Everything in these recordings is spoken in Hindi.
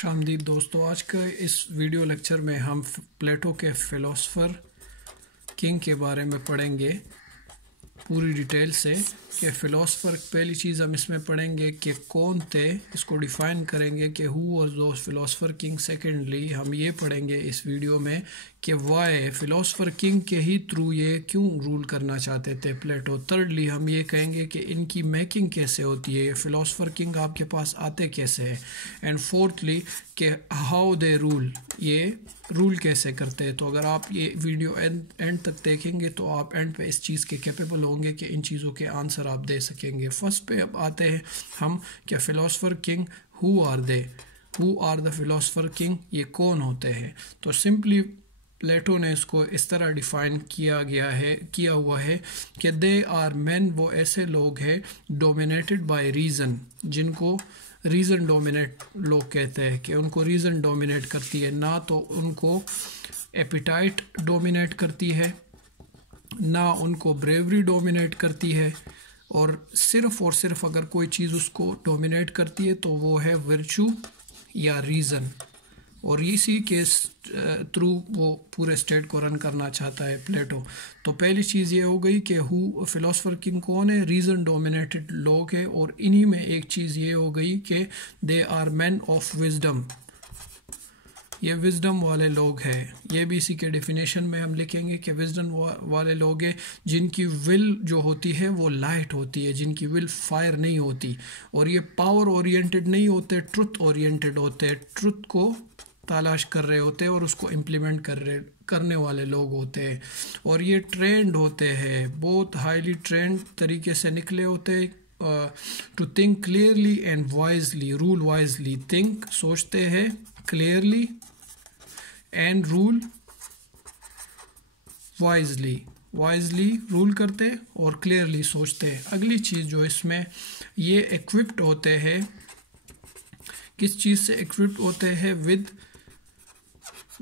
खुशामदीद दोस्तों। आज के इस वीडियो लेक्चर में हम प्लेटो के फ़िलोसफ़र किंग के बारे में पढ़ेंगे पूरी डिटेल से कि फ़िलोसफ़र। पहली चीज़ हम इसमें पढ़ेंगे कि कौन थे, इसको डिफ़ाइन करेंगे कि हु और दोज फ़िलोसफ़र किंग। सेकेंडली हम ये पढ़ेंगे इस वीडियो में कि वाई फ़िलोसफ़र किंग के ही थ्रू ये क्यों रूल करना चाहते थे प्लेटो। थर्डली हम ये कहेंगे कि इनकी मेकिंग कैसे होती है, ये फ़िलोसफ़र किंग आपके पास आते कैसे हैं। एंड फोर्थली कि हाउ दे रूल, ये रूल कैसे करते हैं। तो अगर आप ये वीडियो एंड तक देखेंगे तो आप एंड पे इस चीज़ के कैपेबल होंगे कि इन चीज़ों के आंसर आप दे सकेंगे। फर्स्ट पे अब आते हैं हम कि philosopher king who are they, who are the philosopher king, ये कौन होते हैं। तो सिंपली प्लेटो ने इसको इस तरह डिफ़ाइन किया हुआ है कि दे आर मैन, वो ऐसे लोग हैं डोमिनेटेड बाय रीज़न, जिनको रीज़न डोमिनेट लोग कहते हैं कि उनको रीज़न डोमिनेट करती है, ना तो उनको एपिटाइट डोमिनेट करती है, ना उनको ब्रेवरी डोमिनेट करती है, और सिर्फ अगर कोई चीज़ उसको डोमिनेट करती है तो वो है वर्चू या रीज़न। और इसी के थ्रू वो पूरे स्टेट को रन करना चाहता है प्लेटो। तो पहली चीज़ ये हो गई कि हु फ़िलोसफ़र किंग कौन है, रीज़न डोमिनेटेड लोग है। और इन्हीं में एक चीज़ ये हो गई कि they are man of wisdom, ये विजडम वाले लोग हैं। ये भी इसी के डेफिनेशन में हम लिखेंगे कि विजडम वाले लोग हैं जिनकी विल जो होती है वो लाइट होती है, जिनकी विल फायर नहीं होती, और ये पावर ओरिएंटेड नहीं होते, ट्रुथ ओरिएंटेड होते, ट्रुथ को तलाश कर रहे होते हैं और उसको इम्प्लीमेंट करने वाले लोग होते हैं। और ये ट्रेंड होते हैं, बहुत हाईली ट्रेंड तरीके से निकले होते हैं। To think clearly and wisely, rule wisely, think सोचते हैं, clearly and rule wisely, wisely rule करते और क्लियरली सोचते हैं। अगली चीज़ जो इसमें ये इक्विप्ड होते हैं, किस चीज़ से इक्विप्ड होते हैं, विद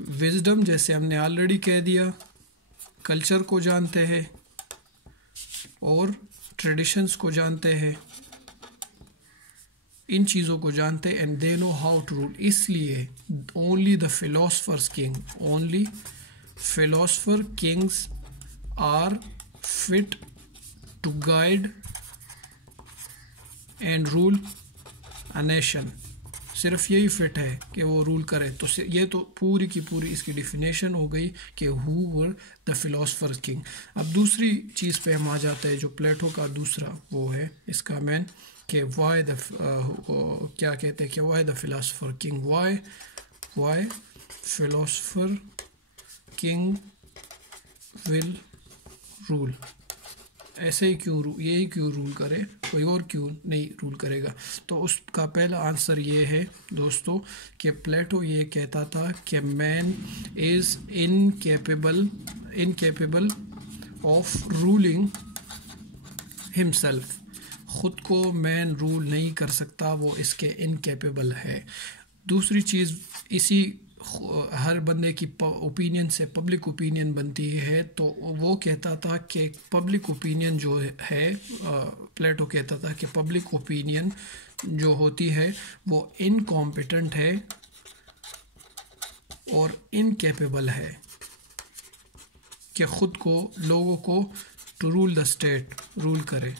विजडम, जैसे हमने ऑलरेडी कह दिया, कल्चर को जानते हैं और ट्रेडिशंस को जानते हैं, इन चीज़ों को जानते हैं। And they know how to rule, इसलिए only the philosophers king, only philosopher kings are fit to guide and rule a nation. सिर्फ यही फिट है कि वो रूल करे। तो ये तो पूरी की पूरी इसकी डिफिनेशन हो गई कि who were the philosopher king. अब दूसरी चीज़ पे हम आ जाते हैं जो प्लेटो का दूसरा वो है इसका मैन, कि वाई द क्या कहते हैं कि why the philosopher king, why philosopher king will rule, ऐसे ही क्यों यही क्यों रूल करे, कोई और क्यों नहीं रूल करेगा। तो उसका पहला आंसर ये है दोस्तों कि प्लेटो ये कहता था कि man is incapable of ruling himself, ख़ुद को मैन रूल नहीं कर सकता, वो इसके इनकेपेबल है। दूसरी चीज़, इसी हर बंदे की ओपिनियन से पब्लिक ओपिनियन बनती है। तो वो कहता था कि पब्लिक ओपिनियन जो है, प्लेटो कहता था कि पब्लिक ओपिनियन जो होती है वो इनकॉम्पिटेंट है और इनकेपेबल है कि ख़ुद को, लोगों को to rule the state, rule करे।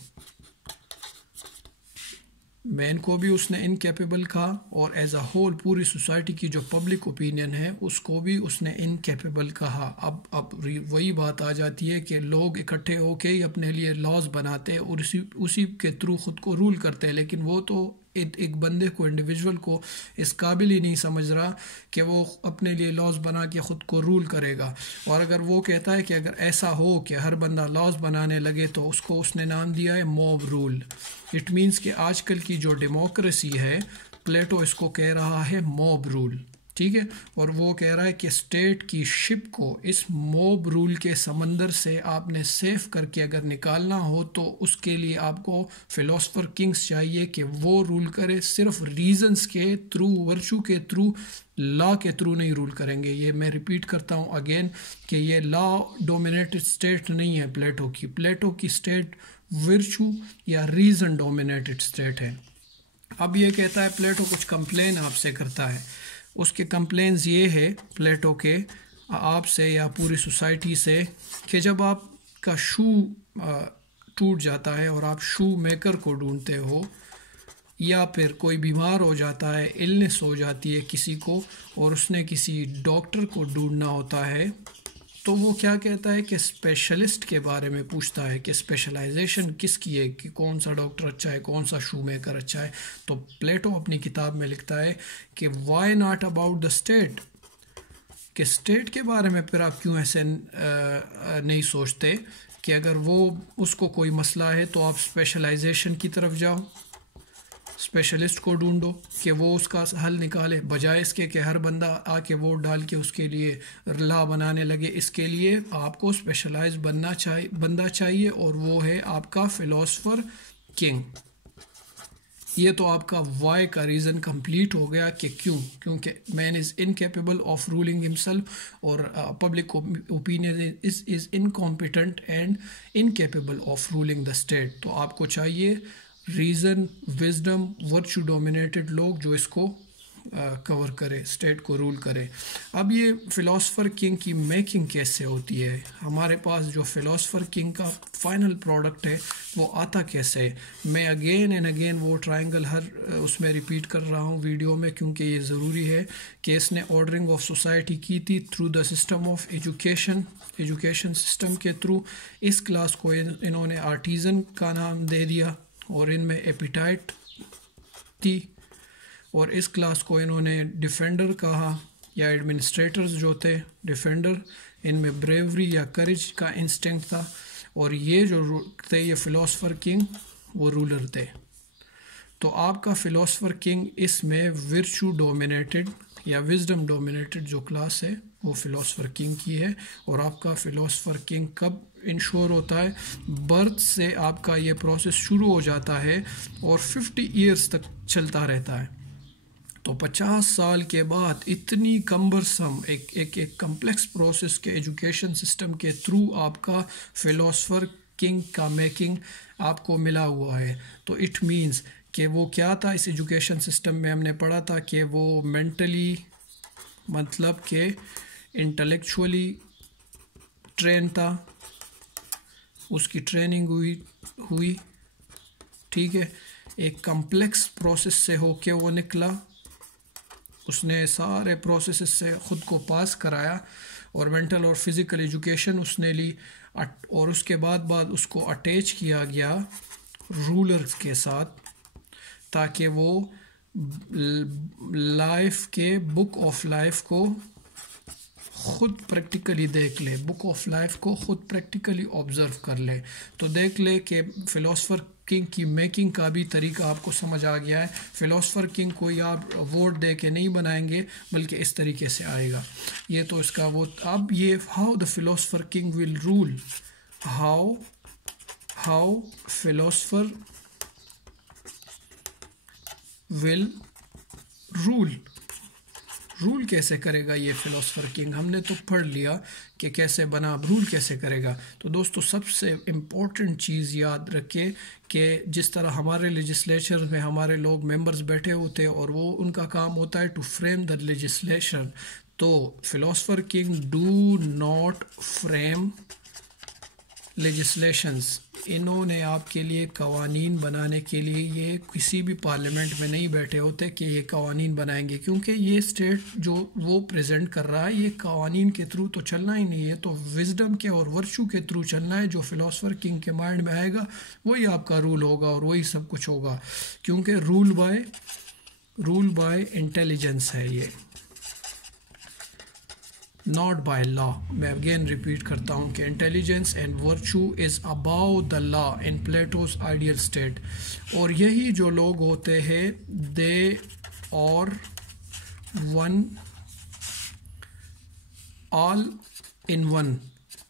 मैन को भी उसने इनकेपेबल कहा और एज अ होल पूरी सोसाइटी की जो पब्लिक ओपिनियन है उसको भी उसने इनकेपेबल कहा। अब वही बात आ जाती है कि लोग इकट्ठे होके ही अपने लिए लॉज बनाते हैं और उसी के थ्रू ख़ुद को रूल करते हैं, लेकिन वो तो एक बंदे को, इंडिविजुअल को इस काबिल ही नहीं समझ रहा कि वो अपने लिए लॉज बना के ख़ुद को रूल करेगा। और अगर वो कहता है कि अगर ऐसा हो कि हर बंदा लॉज बनाने लगे तो उसको उसने नाम दिया है मॉब रूल। इट मीन्स कि आजकल की जो डेमोक्रेसी है, प्लेटो इसको कह रहा है मॉब रूल, ठीक है। और वो कह रहा है कि स्टेट की शिप को इस मॉब रूल के समंदर से आपने सेफ करके अगर निकालना हो तो उसके लिए आपको फ़िलोसफ़र किंग्स चाहिए कि वो रूल करे, सिर्फ रीजंस के थ्रू, वर्चू के थ्रू, लॉ के थ्रू नहीं रूल करेंगे। ये मैं रिपीट करता हूँ अगेन कि ये लॉ डोमिनेटेड स्टेट नहीं है प्लेटो की। प्लेटो की स्टेट वर्चू या रीज़न डोमिनेटेड स्टेट है। अब ये कहता है प्लेटो कुछ कंप्लेन आपसे करता है। उसके कंप्लेन्स ये है प्लेटो के आपसे या पूरी सोसाइटी से कि जब आपका शू टूट जाता है और आप शू मेकर को ढूंढते हो, या फिर कोई बीमार हो जाता है, इलनेस हो जाती है किसी को और उसने किसी डॉक्टर को ढूंढना होता है, तो वो क्या कहता है कि स्पेशलिस्ट के बारे में पूछता है कि स्पेशलाइजेशन किसकी है, कि कौन सा डॉक्टर अच्छा है, कौन सा शू मेकर अच्छा है। तो प्लेटो अपनी किताब में लिखता है कि why not about the state, कि स्टेट के बारे में फिर आप क्यों ऐसे नहीं सोचते कि अगर वो उसको कोई मसला है तो आप स्पेशलाइजेशन की तरफ जाओ, स्पेशलिस्ट को ढूंढो कि वो उसका हल निकाले, बजाय इसके कि हर बंदा आके वोट डाल के उसके लिए लॉ बनाने लगे। इसके लिए आपको स्पेशलाइज बंदा चाहिए और वो है आपका फिलोसफर किंग। ये तो आपका वाई का रीज़न कंप्लीट हो गया कि क्यों, क्योंकि man is incapable of ruling himself और public opinion is incompetent and incapable of ruling the state. तो आपको चाहिए रीज़न, विजडम, वर्चू डोमिनेटेड लोग जो इसको कवर करे, स्टेट को रूल करे। अब ये फ़िलासफ़र किंग की मेकिंग कैसे होती है, हमारे पास जो फ़िलासफ़र किंग का फाइनल प्रोडक्ट है वो आता कैसे है। मैं अगेन एंड अगेन वो ट्रायंगल हर उसमें रिपीट कर रहा हूँ वीडियो में, क्योंकि ये ज़रूरी है कि इसने ऑर्डरिंग ऑफ सोसाइटी की थी through the system of education system के थ्रू। इस क्लास को इन्होंने आर्टिज़न का नाम दे दिया और इनमें एपिटाइट थी, और इस क्लास को इन्होंने डिफेंडर कहा या एडमिनिस्ट्रेटर्स जो थे डिफेंडर, इनमें ब्रेवरी या करेज का इंस्टिंक्ट था, और ये जो थे ये फ़िलासफ़र किंग वो रूलर थे। तो आपका फ़िलासफ़र किंग इसमें विर्चू डोमिनेटेड या विजडम डोमिनेटेड जो क्लास है वो फ़िलासफ़र किंग की है। और आपका फ़िलासफ़र किंग कब इंश्योर होता है, बर्थ से आपका ये प्रोसेस शुरू हो जाता है और 50 ईयर्स तक चलता रहता है। तो 50 साल के बाद इतनी कम्बरसम एक कम्प्लेक्स प्रोसेस के एजुकेशन सिस्टम के थ्रू आपका फ़िलासफ़र किंग का मेकिंग आपको मिला हुआ है। तो इट मीन्स कि वो क्या था, इस एजुकेशन सिस्टम में हमने पढ़ा था कि वो मेंटली मतलब कि इंटेलेक्चुअली ट्रेन था, उसकी ट्रेनिंग हुई ठीक है, एक कम्प्लेक्स प्रोसेस से होके वो निकला, उसने सारे प्रोसेस से ख़ुद को पास कराया और मेंटल और फिज़िकल एजुकेशन उसने ली, और उसके बाद उसको अटैच किया गया रूलर्स के साथ ताकि वो लाइफ के बुक ऑफ लाइफ को ख़ुद प्रैक्टिकली देख ले, बुक ऑफ लाइफ को ख़ुद प्रैक्टिकली ऑब्ज़र्व कर ले। तो देख ले कि फ़िलासफ़र किंग की मेकिंग का भी तरीका आपको समझ आ गया है। फ़िलासफ़र किंग को या आप वोट दे के नहीं बनाएंगे बल्कि इस तरीके से आएगा। ये तो इसका वो। अब ये how the philosopher king will rule, how philosopher will rule कैसे करेगा ये फ़िलासफ़र किंग, हमने तो पढ़ लिया कि कैसे बना, अब रूल कैसे करेगा। तो दोस्तों सबसे इम्पोर्टेंट चीज़ याद रखें कि जिस तरह हमारे लेजिस्लेचर में हमारे लोग मेंबर्स बैठे होते हैं और वो उनका काम होता है टू फ्रेम द लेजिस्लेशन, तो philosopher king do not frame legislations. इन्होंने आपके लिए कवानीन बनाने के लिए ये किसी भी पार्लियामेंट में नहीं बैठे होते कि ये कवानीन बनाएंगे, क्योंकि ये स्टेट जो वो प्रेजेंट कर रहा है ये कवानीन के थ्रू तो चलना ही नहीं है, तो विजडम के और वर्चू के थ्रू चलना है। जो फ़िलासफ़र किंग के माइंड में आएगा वही आपका रूल होगा और वही सब कुछ होगा, क्योंकि रूल बाय इंटेलिजेंस है ये, नॉट बाय लॉ। मैं अगेन रिपीट करता हूँ कि intelligence and virtue is about the law in Plato's ideal state. और यही जो लोग होते हैं दे और वन ऑल इन वन,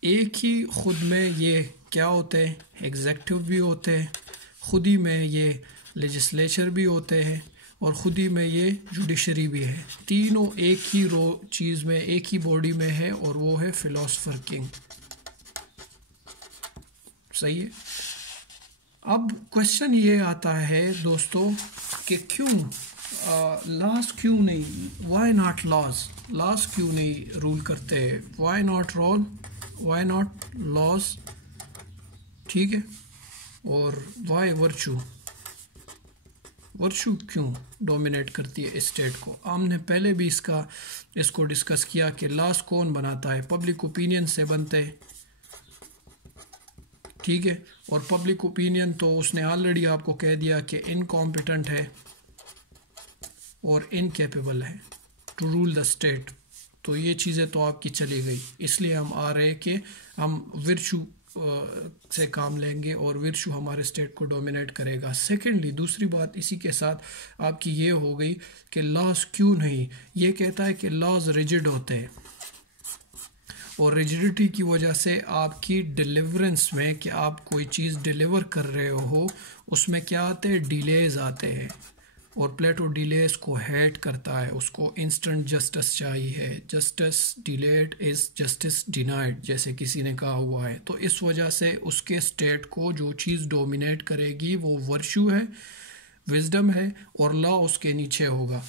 एक ही खुद में ये क्या होते हैं, एग्जेक्टिव भी होते हैं, खुद ही में ये लेजिस्लेचर भी होते हैं और खुद ही में ये जुडिशरी भी है। तीनों एक ही चीज़ में, एक ही बॉडी में है और वो है फ़िलासफ़र किंग। सही है। अब क्वेश्चन ये आता है दोस्तों कि क्यों लॉज क्यों नहीं, वाई नॉट लॉज क्यों नहीं रूल करते, वाई नॉट लॉज, ठीक है। और वाई वर्चू क्यों डोमिनेट करती है स्टेट को। हमने पहले भी इसको डिस्कस किया कि लॉज कौन बनाता है, पब्लिक ओपिनियन से बनते हैं, ठीक है। और पब्लिक ओपिनियन तो उसने ऑलरेडी आपको कह दिया कि इनकॉम्पिटेंट है और इनकेपेबल है टू रूल द स्टेट। तो ये चीज़ें तो आपकी चली गई, इसलिए हम आ रहे हैं कि हम विर्चू से काम लेंगे और विर्चू हमारे स्टेट को डोमिनेट करेगा। सेकेंडली दूसरी बात इसी के साथ आपकी ये हो गई कि लॉज क्यों नहीं, ये कहता है कि लॉज रिजिड होते हैं और रिजिडिटी की वजह से आपकी डिलीवरेंस में, कि आप कोई चीज़ डिलीवर कर रहे हो, उसमें क्या आते हैं, डिलेज आते हैं। और प्लेटो डिलेज को हेट करता है, उसको इंस्टेंट जस्टिस चाहिए, justice delayed is justice denied, जैसे किसी ने कहा हुआ है। तो इस वजह से उसके स्टेट को जो चीज़ डोमिनेट करेगी वो वर्च्यू है, विजडम है, और लॉ उसके नीचे होगा।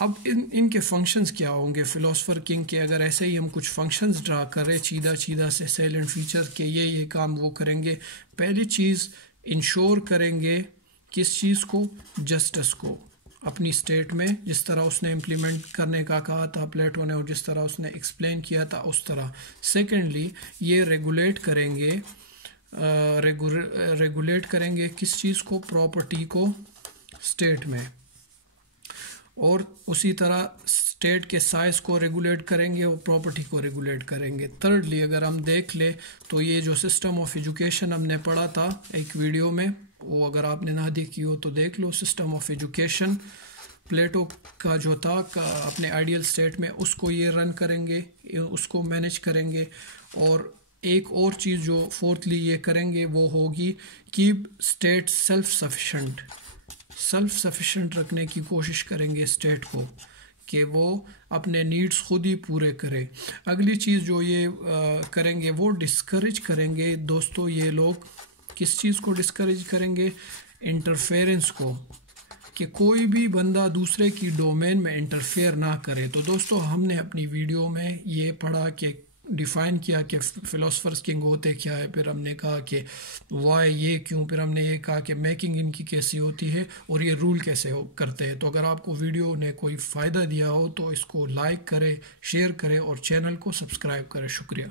अब इनके फंक्शंस क्या होंगे फिलोसफर किंग के, अगर ऐसे ही हम कुछ फंक्शंस ड्रा करें सीधा से सेलेंट फीचर के, ये काम वो करेंगे। पहली चीज़ इंश्योर करेंगे किस चीज़ को, जस्टिस को अपनी स्टेट में, जिस तरह उसने इम्प्लीमेंट करने का कहा था प्लेटो ने और जिस तरह उसने एक्सप्लेन किया था उस तरह। सेकेंडली ये रेगुलेट करेंगे किस चीज़ को, प्रॉपर्टी को स्टेट में, और उसी तरह स्टेट के साइज को रेगुलेट करेंगे और प्रॉपर्टी को रेगुलेट करेंगे। थर्डली अगर हम देख ले तो ये जो सिस्टम ऑफ एजुकेशन हमने पढ़ा था एक वीडियो में, वो अगर आपने ना देखी हो तो देख लो। सिस्टम ऑफ एजुकेशन प्लेटो का जो था अपने आइडियल स्टेट में, उसको ये रन करेंगे, उसको मैनेज करेंगे। और एक और चीज़ जो फोर्थली ये करेंगे वो होगी कि स्टेट सेल्फ सफिशेंट रखने की कोशिश करेंगे स्टेट को, कि वो अपने नीड्स खुद ही पूरे करे। अगली चीज़ जो ये करेंगे वो डिस्करेज करेंगे दोस्तों, ये लोग किस चीज़ को डिस्करेज करेंगे, इंटरफेरेंस को, कि कोई भी बंदा दूसरे की डोमेन में इंटरफेयर ना करे। तो दोस्तों हमने अपनी वीडियो में ये पढ़ा कि डिफ़ाइन किया कि फिलोसफर्स किंग होते क्या है, फिर हमने कहा कि वाई ये क्यों, फिर हमने ये कहा कि मेकिंग इनकी कैसी होती है और ये रूल कैसे करते हैं। तो अगर आपको वीडियो ने कोई फ़ायदा दिया हो तो इसको लाइक करें, शेयर करें और चैनल को सब्सक्राइब करें। शुक्रिया।